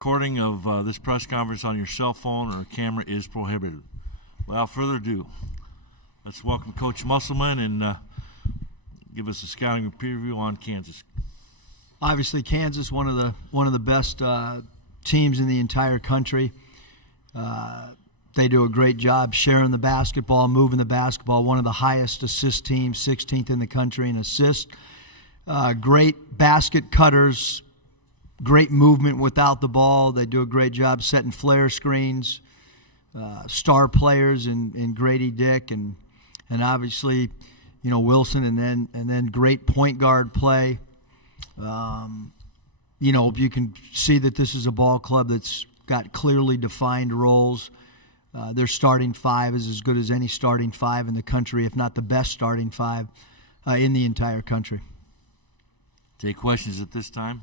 Recording of this press conference on your cell phone or camera is prohibited. Without further ado, let's welcome Coach Musselman and give us a scouting preview on Kansas. Obviously, Kansas, one of the best teams in the entire country. They do a great job sharing the basketball, moving the basketball. One of the highest assist teams, 16th in the country in assists. Great basket cutters. Great movement without the ball. They do a great job setting flare screens. Star players in Grady Dick and obviously, Wilson, and then great point guard play. You can see that this is a ball club that's got clearly defined roles. Their starting five is as good as any starting five in the country, if not the best starting five in the entire country. Take questions at this time.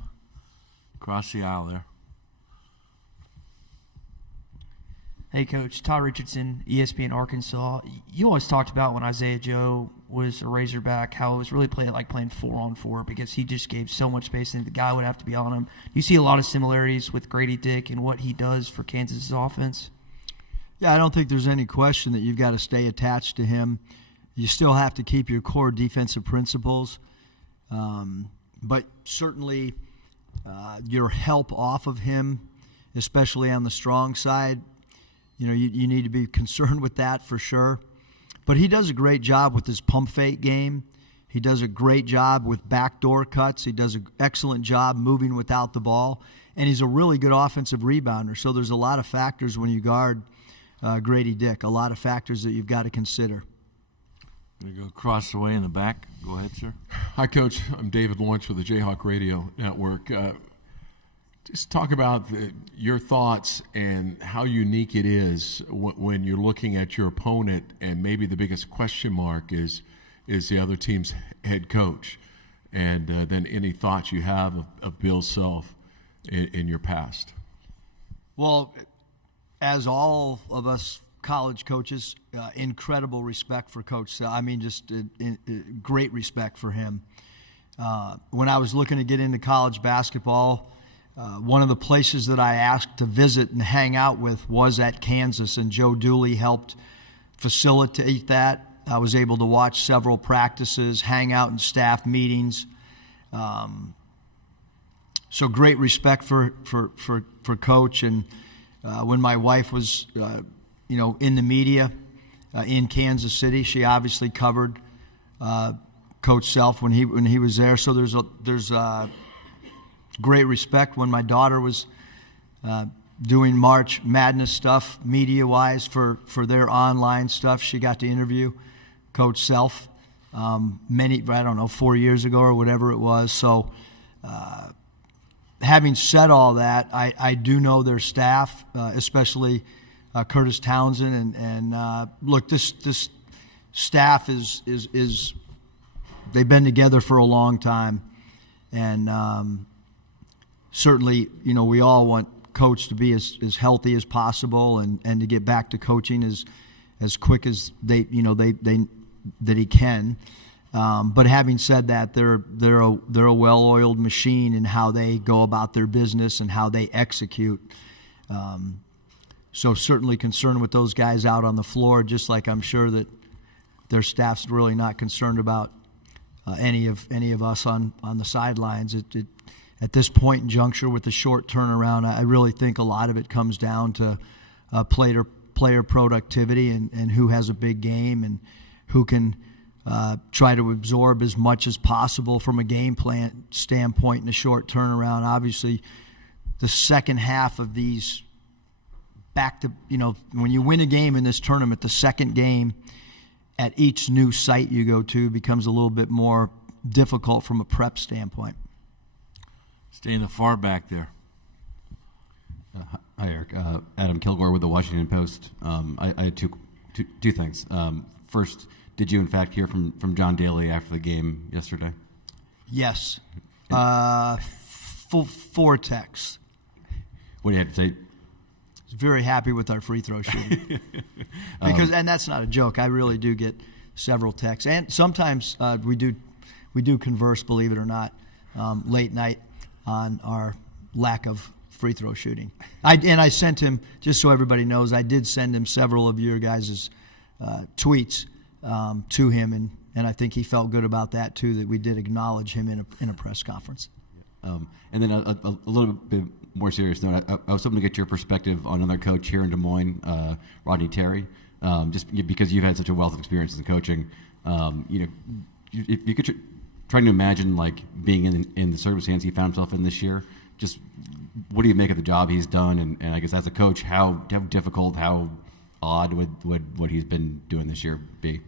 Across the aisle there. Hey, Coach. Todd Richardson, ESPN Arkansas. You always talked about when Isaiah Joe was a Razorback, how it was really playing 4-on-4 because he just gave so much space and the guy would have to be on him. You see a lot of similarities with Grady Dick and what he does for Kansas' offense? Yeah, I don't think there's any question that you've got to stay attached to him. You still have to keep your core defensive principles. But certainly your help off of him, especially on the strong side, you need to be concerned with that for sure. But he does a great job with his pump fake game. He does a great job with backdoor cuts. He does an excellent job moving without the ball. And he's a really good offensive rebounder. So there's a lot of factors when you guard Grady Dick, a lot of factors that you've got to consider. Going to go across the way in the back. Go ahead, sir. Hi, Coach. I'm David Lawrence for the Jayhawk Radio Network. Just talk about your thoughts and how unique it is when you're looking at your opponent, and maybe the biggest question mark is the other team's head coach. And then any thoughts you have of Bill Self in your past. Well, as all of us college coaches, incredible respect for Coach Self. I mean, just great respect for him. When I was looking to get into college basketball, one of the places that I asked to visit and hang out with was at Kansas, and Joe Dooley helped facilitate that. I was able to watch several practices, hang out in staff meetings. So great respect for Coach. And when my wife was in the media in Kansas City, she obviously covered Coach Self when he was there. So there's great respect. When my daughter was doing March Madness stuff media-wise for their online stuff, she got to interview Coach Self 4 years ago or whatever it was. So having said all that, I do know their staff, especially Curtis Townsend, and look, this staff is they've been together for a long time, and certainly we all want Coach to be as healthy as possible and to get back to coaching as quick as that he can. But having said that, they're a well-oiled machine in how they go about their business and how they execute. So certainly concerned with those guys out on the floor, just like I'm sure that their staff's really not concerned about any of us on the sidelines. At this point in juncture with the short turnaround, I really think a lot of it comes down to player productivity and who has a big game and who can try to absorb as much as possible from a game plan standpoint in a short turnaround. Obviously, the second half of these when you win a game in this tournament, the second game at each new site you go to becomes a little bit more difficult from a prep standpoint. Stay in the far back there. Hi, Eric. Adam Kilgore with the Washington Post. I had two things. First, did you in fact hear from John Daly after the game yesterday? Yes. Four texts. What do you have to say? Very happy with our free throw shooting. And that's not a joke. I really do get several texts, and sometimes we do converse, believe it or not, late night on our lack of free throw shooting. I sent him, just so everybody knows, I did send him several of your guys' tweets to him, and I think he felt good about that too, that we did acknowledge him in a press conference. And then a little bit more serious note, I was hoping to get your perspective on another coach here in Des Moines, Rodney Terry, just because you've had such a wealth of experience in coaching. If you could trying to imagine like being in the circumstance he found himself in this year, just what do you make of the job he's done? And I guess as a coach, how difficult, how odd would what he's been doing this year be?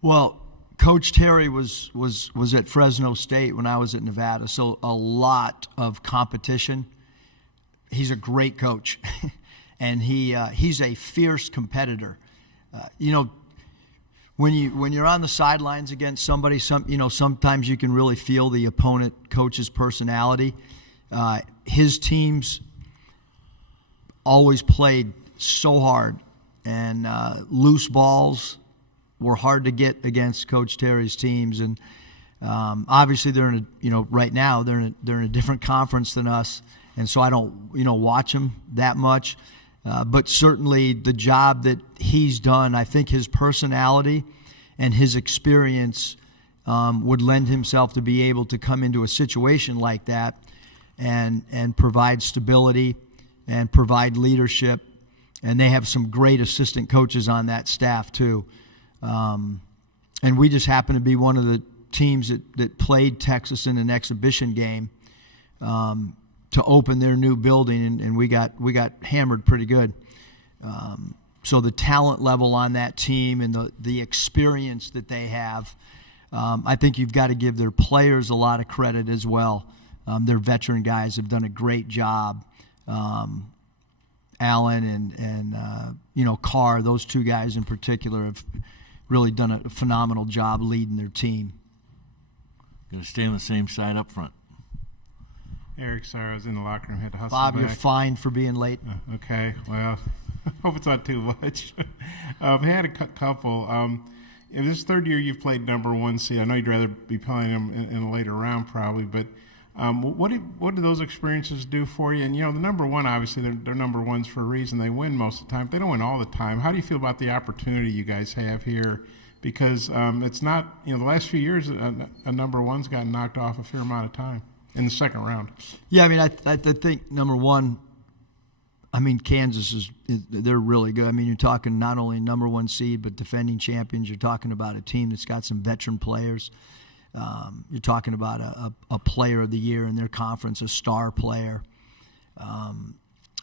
Well, Coach Terry was at Fresno State when I was at Nevada, so a lot of competition. He's a great coach, and he's a fierce competitor. When you're on the sidelines against somebody, sometimes you can really feel the opponent coach's personality. His teams always played so hard, and loose balls were hard to get against Coach Terry's teams. And obviously, they're right now they're in a different conference than us, and so I don't watch them that much. But certainly the job that he's done, I think his personality and his experience would lend himself to be able to come into a situation like that and provide stability and provide leadership. And they have some great assistant coaches on that staff too. And we just happen to be one of the teams that played Texas in an exhibition game to open their new building, and we got hammered pretty good. So the talent level on that team and the experience that they have, I think you've got to give their players a lot of credit as well. Their veteran guys have done a great job. Allen and Carr, those two guys in particular, have really done a phenomenal job leading their team. Going to stay on the same side up front. Eric, sorry, I was in the locker room, had to hustle Bob, back. you're fine for being late. Okay, well, hope it's not too much. I had a couple. In this third year you've played number one seed. I know you'd rather be playing them in a later round probably, but what do those experiences do for you? And, the number one, obviously, they're number ones for a reason. They win most of the time. They don't win all the time. How do you feel about the opportunity you guys have here? Because it's not, the last few years, a number one's gotten knocked off a fair amount of time in the second round. Yeah, I think number one, Kansas they're really good. You're talking not only number one seed, but defending champions. You're talking about a team that's got some veteran players. You're talking about a player of the year in their conference, a star player.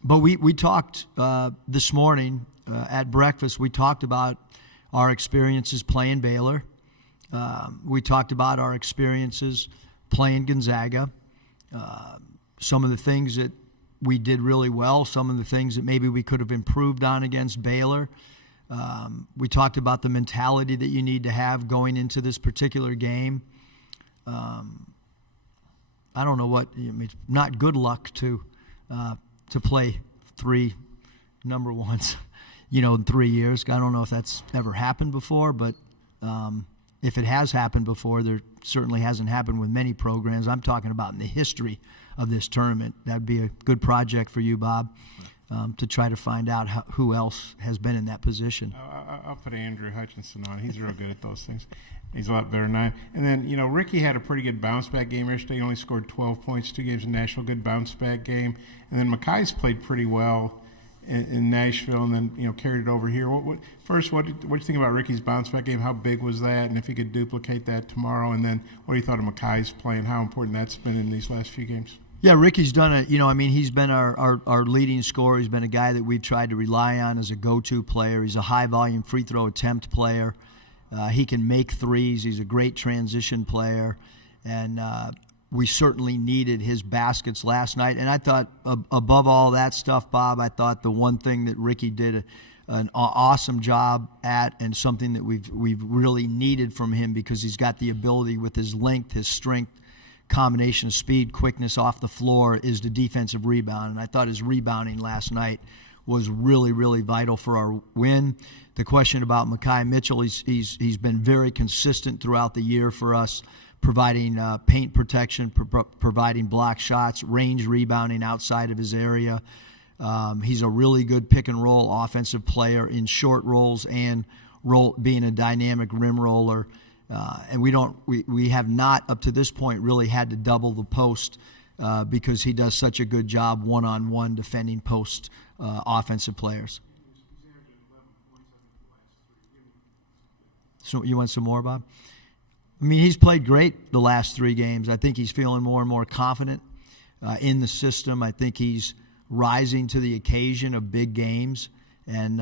But we talked this morning at breakfast. We talked about our experiences playing Baylor. We talked about our experiences playing Gonzaga. Some of the things that we did really well, some of the things that maybe we could have improved on against Baylor. We talked about the mentality that you need to have going into this particular game. I don't know what not good luck to play three number ones, in 3 years. I don't know if that's ever happened before, but if it has happened before, there certainly hasn't happened with many programs. I'm talking about in the history of this tournament. That'd be a good project for you, Bob, to try to find out who else has been in that position. I'll put Andrew Hutchinson on. He's real good at those things. He's a lot better than I. And then, Ricky had a pretty good bounce-back game yesterday. He only scored 12 points, 2 games in Nashville, good bounce-back game. And then Mackay's played pretty well in Nashville and then, carried it over here. What do you think about Ricky's bounce-back game? How big was that? And if he could duplicate that tomorrow? And then what do you thought of Mackay's playing? How important that's been in these last few games? Yeah, Ricky's done it. He's been our leading scorer. He's been a guy that we've tried to rely on as a go-to player. He's a high-volume free throw attempt player. He can make threes. He's a great transition player. And we certainly needed his baskets last night. And I thought, above all that stuff, Bob, I thought the one thing that Ricky did an awesome job at, and something that we've really needed from him, because he's got the ability with his length, his strength, combination of speed, quickness off the floor, is the defensive rebound. And I thought his rebounding last night was really, really vital for our win. The question about Makai Mitchell, he's been very consistent throughout the year for us, providing paint protection, providing block shots, range rebounding outside of his area. He's a really good pick-and-roll offensive player in short rolls and being a dynamic rim roller. And we have not, up to this point, really had to double the post because he does such a good job one-on-one defending post offensive players. So you want some more, Bob? I mean, he's played great the last 3 games. I think he's feeling more and more confident in the system. I think he's rising to the occasion of big games. And,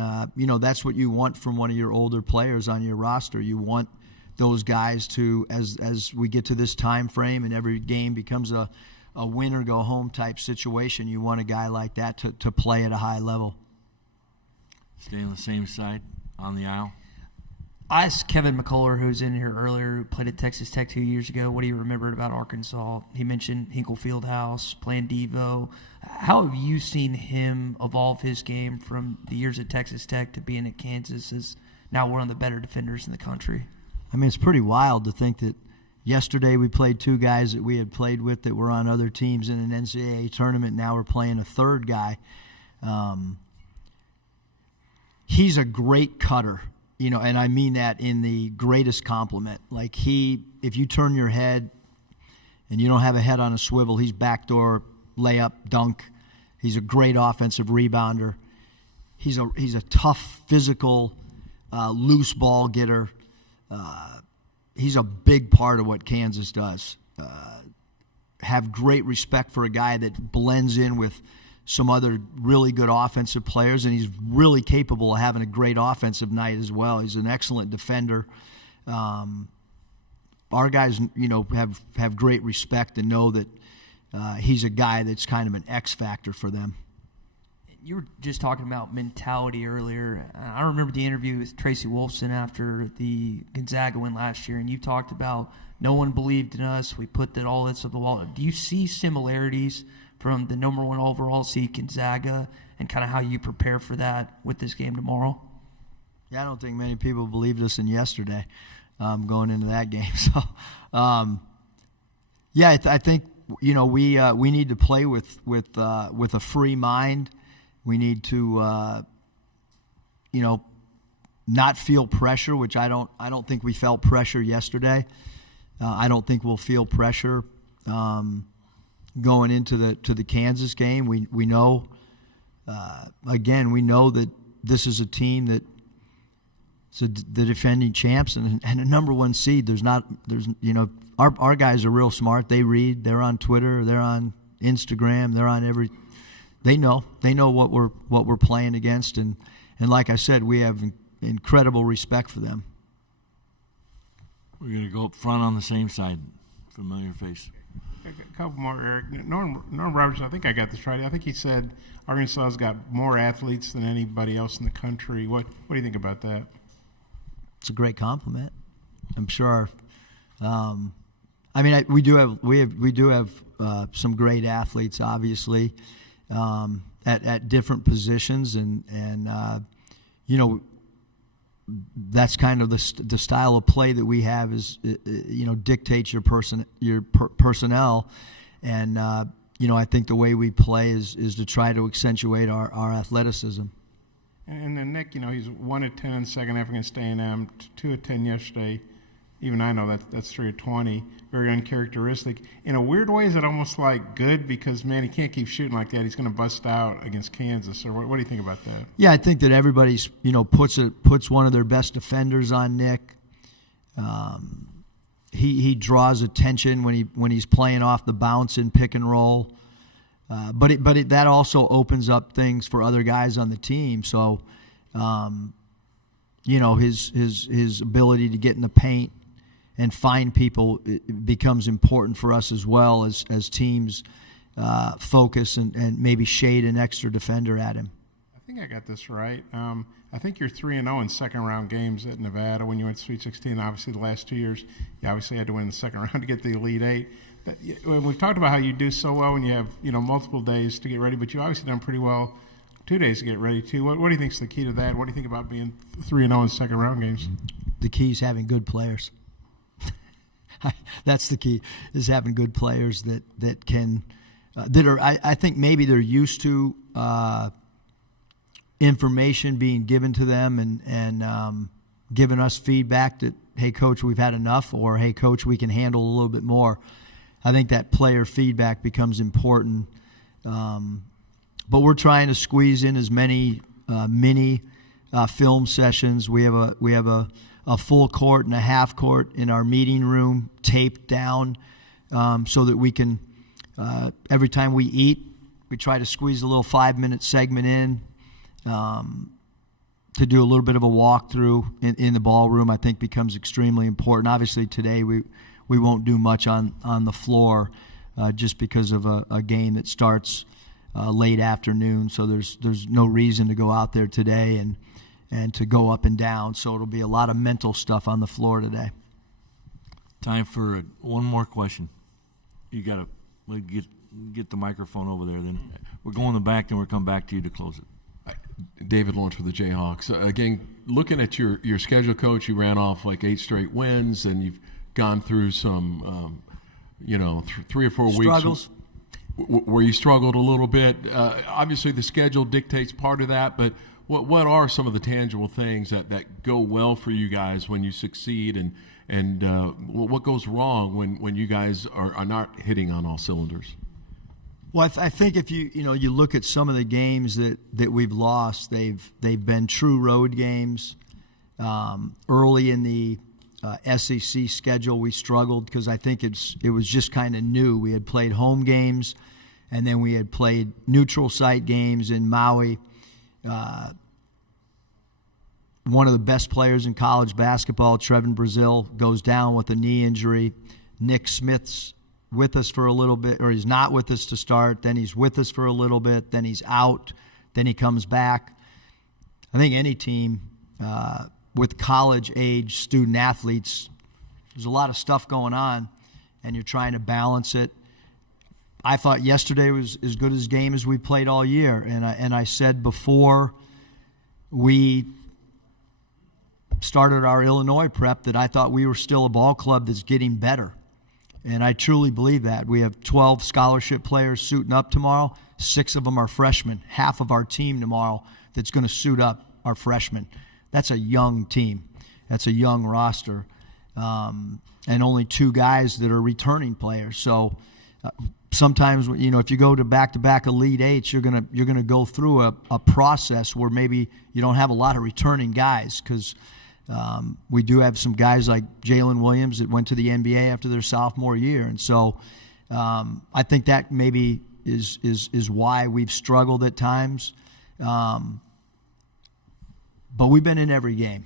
that's what you want from one of your older players on your roster. You want those guys to, as we get to this time frame and every game becomes a win or go home type situation, you want a guy like that to play at a high level. Stay on the same side on the aisle. I asked Kevin McCullough, who was in here earlier, who played at Texas Tech 2 years ago, what he remembered about Arkansas. He mentioned Hinkle Fieldhouse, playing Devo. How have you seen him evolve his game from the years at Texas Tech to being at Kansas as now one of the better defenders in the country? I mean, it's pretty wild to think that yesterday we played 2 guys that we had played with that were on other teams in an NCAA tournament. Now we're playing a 3rd guy. He's a great cutter. And I mean that in the greatest compliment. Like if you turn your head and you don't have a head on a swivel, he's backdoor, layup, dunk. He's a great offensive rebounder. He's a tough, physical, loose ball getter. He's a big part of what Kansas does. Have great respect for a guy that blends in with some other really good offensive players, and he's really capable of having a great offensive night as well. He's an excellent defender. Our guys, have great respect and know that he's a guy that's kind of an X factor for them. You were just talking about mentality earlier. I remember the interview with Tracy Wolfson after the Gonzaga win last year, and you talked about no one believed in us. We put all this on the wall. Do you see similarities from the number 1 overall seed Gonzaga and kind of how you prepare for that with this game tomorrow? Yeah, I don't think many people believed us in yesterday going into that game. So, I think we need to play with a free mind. We need to not feel pressure, which I don't think we felt pressure yesterday. I don't think we'll feel pressure going into the Kansas game. We know we know that this is a team that the defending champs and a number 1 seed. Our guys are real smart. They read. They're on Twitter. They're on Instagram. They're on They know what we're playing against, and like I said, we have incredible respect for them. We're going to go up front on the same side. Familiar face. A couple more, Eric. Norm Robertson, I think I got this right. I think he said Arkansas's got more athletes than anybody else in the country. What do you think about that? It's a great compliment. I'm sure. We do have some great athletes, obviously, at different positions, and that's kind of the style of play that we have is dictates your personnel, and I think the way we play is to try to accentuate our athleticism. And then Nick, he's 1 of 10 in the second half against A&M, 2 of 10 yesterday. Even I know that's 3 of 20. Very uncharacteristic. In a weird way, is it almost like good because, man, he can't keep shooting like that. He's going to bust out against Kansas. Or what do you think about that? Yeah, I think that everybody's puts one of their best defenders on Nick. He draws attention when he's playing off the bounce in pick and roll. But that also opens up things for other guys on the team. So, his ability to get in the paint and find people becomes important for us as well as teams focus and maybe shade an extra defender at him. I think I got this right. I think you're 3-0 in second-round games at Nevada when you went to Sweet 16. Obviously, the last 2 years, you obviously had to win the second round to get the Elite Eight. We've talked about how you do so well when you have multiple days to get ready, but you obviously done pretty well 2 days to get ready too. What do you think is the key to that? What do you think about being 3-0 in second-round games? The key is having good players. That's the key, is having good players that can that are. I think maybe they're used to information being given to them and giving us feedback that, hey, coach, we've had enough, or hey, coach, we can handle a little bit more. I think that player feedback becomes important. But we're trying to squeeze in as many mini film sessions. We have a full court and a half court in our meeting room taped down, so that we can every time we eat, we try to squeeze a little 5-minute segment in to do a little bit of a walkthrough in the ballroom. I think becomes extremely important. Obviously today we won't do much on the floor just because of a game that starts late afternoon, so there's no reason to go out there today and to go up and down. So it'll be a lot of mental stuff on the floor today. Time for one more question. You got to get the microphone over there. Then we'll go in the back, then we'll come back to you to close it. David Lawrence for the Jayhawks. Again, looking at your schedule, Coach, you ran off like 8 straight wins, and you've gone through some, 3 or 4 Struggles. weeks where you struggled a little bit. Obviously, the schedule dictates part of that, but what are some of the tangible things that go well for you guys when you succeed, and what goes wrong when you guys are not hitting on all cylinders? Well, I think if you look at some of the games that we've lost, they've been true road games. Early in the SEC schedule, we struggled because I think it was just kind of new. We had played home games, and then we had played neutral site games in Maui. One of the best players in college basketball, Trevin Brazil, goes down with a knee injury. Nick Smith's with us for a little bit, or he's not with us to start. Then he's with us for a little bit. Then he's out. Then he comes back. I think any team with college-age student athletes, there's a lot of stuff going on, and you're trying to balance it. I thought yesterday was as good a game as we played all year, and I said before we started our Illinois prep that I thought we were still a ball club that's getting better. And I truly believe that. We have 12 scholarship players suiting up tomorrow. 6 of them are freshmen. Half of our team tomorrow that's going to suit up are freshmen. That's a young team. That's a young roster. And only 2 guys that are returning players. So sometimes, if you go to back-to-back Elite Eights, you're gonna go through a process where maybe you don't have a lot of returning guys because we do have some guys like Jalen Williams that went to the NBA after their sophomore year, and so I think that maybe is why we've struggled at times. But we've been in every game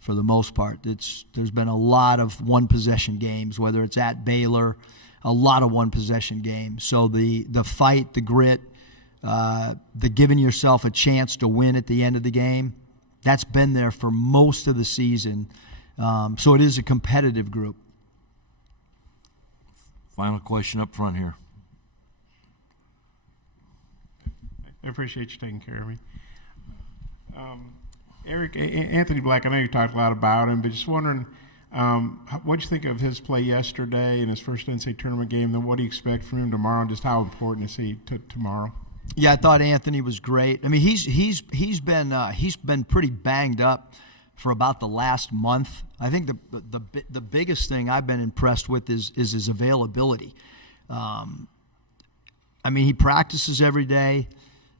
for the most part. There's been a lot of one-possession games, whether it's at Baylor, a lot of one-possession games. So the fight, the grit, the giving yourself a chance to win at the end of the game, that's been there for most of the season. So it is a competitive group. Final question up front here. I appreciate you taking care of me. Eric, Anthony Black, I know you talked a lot about him, but just wondering, what do you think of his play yesterday in his first NCAA Tournament game? Then what do you expect from him tomorrow, and just how important is he tomorrow? Yeah, I thought Anthony was great. I mean, he's been pretty banged up for about the last month. I think the biggest thing I've been impressed with is his availability. I mean, he practices every day.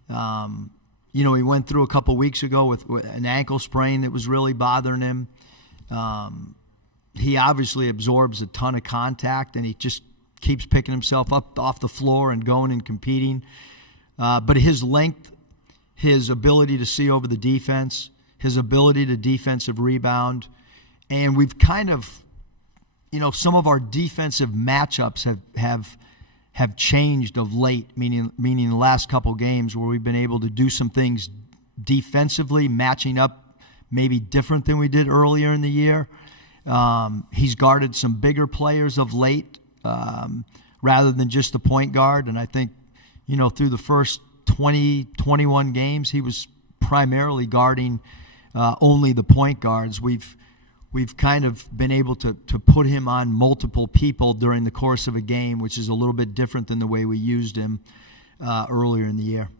He went through a couple weeks ago with an ankle sprain that was really bothering him. He obviously absorbs a ton of contact, and he just keeps picking himself up off the floor and going and competing. But his length, his ability to see over the defense, his ability to defensive rebound, and we've kind of, some of our defensive matchups have changed of late, meaning the last couple games where we've been able to do some things defensively, matching up maybe different than we did earlier in the year. He's guarded some bigger players of late rather than just the point guard, and I think, through the first 21 games, he was primarily guarding only the point guards. We've we've kind of been able to put him on multiple people during the course of a game, which is a little bit different than the way we used him earlier in the year.